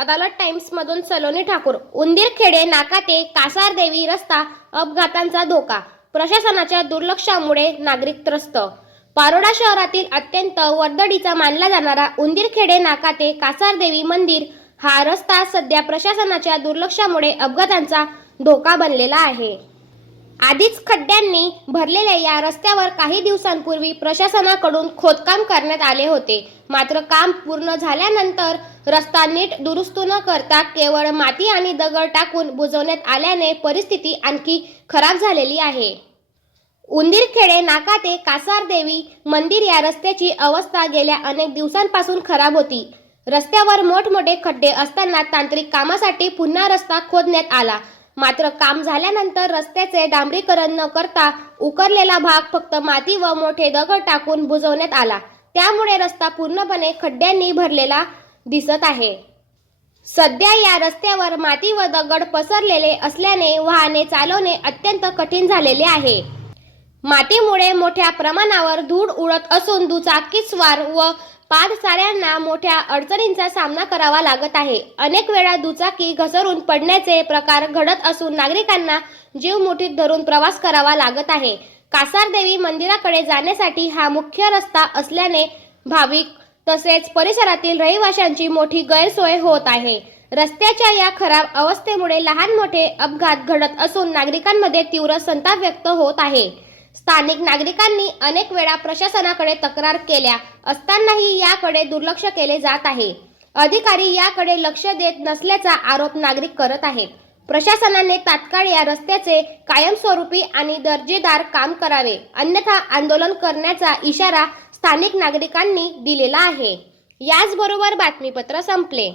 अदालत times मधून सलोनी ठाकूर उंदीरखेडे नाका ते कासारदेवी रस्ता अपघातांचा धोका प्रशासनाच्या दुर्लक्षामुळे नागरिक त्रस्त. पारोडा शहरातील अत्यंत वर्दळीचा मानला जाणारा उंदीरखेडे नाका ते कासारदेवी मंदिर हा रस्ता सध्या प्रशासनाच्या दुर्लक्षामुळे अपघातांचा धोका बनलेला आहे. आधीच खड्ड्यांनी भरलेल्या या रस्त्यावर काही दिवसांपूर्वी प्रशासनाकडून खोदकाम करण्यात आले होते. मात्र काम पूर्ण झाल्यानंतर रस्ता नीट दुरुस्त न करता केवळ माती आणि दगड टाकून बुजवण्यात आल्याने परिस्थिती आणखी खराब झालेली आहे. उंदीरखेडे नाका ते कासारदेवी मंदिर या रस्त्याची अवस्था गेल्या अनेक दिवसांपासून खराब होती. रस्त्यावर मोठमोठे खड्डे असताना तांत्रिक कामासाठी पुन्हा रस्ता खोदण्यात आला. मात्र काम झाल्यानंतर रस्त्याचे डांबरीकरण न करता उकरलेला भाग फक्त माती व मोठे दगड टाकून बुजवण्यात आला. त्यामुळे रस्ता पूर्णपणे खड्ड्यांनी भरलेला दिसत आहे. सध्या या रस्त्यावर माती व दगड पसरलेले असल्याने वाहने चालवणे अत्यंत कठीण झालेले आहे. मातीमुळे मोठ्या प्रमाणावर धूळ उडत असून दुचाकीस्वार व पादचाऱ्यांना मोठ्या अडचणींचा सामना करावा लागत आहे. अनेक वेळा दुचाकी घसरून पडण्याचे प्रकार घडत असून नागरिकांना जीव मुठीत धरून प्रवास करावा लागत आहे. कासारदेवी मंदिराकडे जाण्यासाठी हा मुख्य रस्ता असल्याने भाविक तसेच परिसरातील रहिवाशांची मोठी गैरसोय होत आहे. रस्त्याच्या या खराब अवस्थेमुळे लहान मोठे अपघात घडत असून नागरिकांमध्ये तीव्र संताप व्यक्त होत आहे. स्थानिक नागरिकांनी अनेक वेळा प्रशासनाकडे तक्रार केल्या असतानाही याकडे दुर्लक्ष केले जात आहे. अधिकारी याकडे लक्ष देत नसल्याचा आरोप नागरिक करत आहेत. प्रशासनाने तात्काळ या रस्त्याचे कायमस्वरूपी आणि दर्जेदार काम करावे अन्यथा आंदोलन करण्याचा इशारा स्थानिक नागरिकांनी दिलेला आहे. याचबरोबर बातमीपत्र संपले.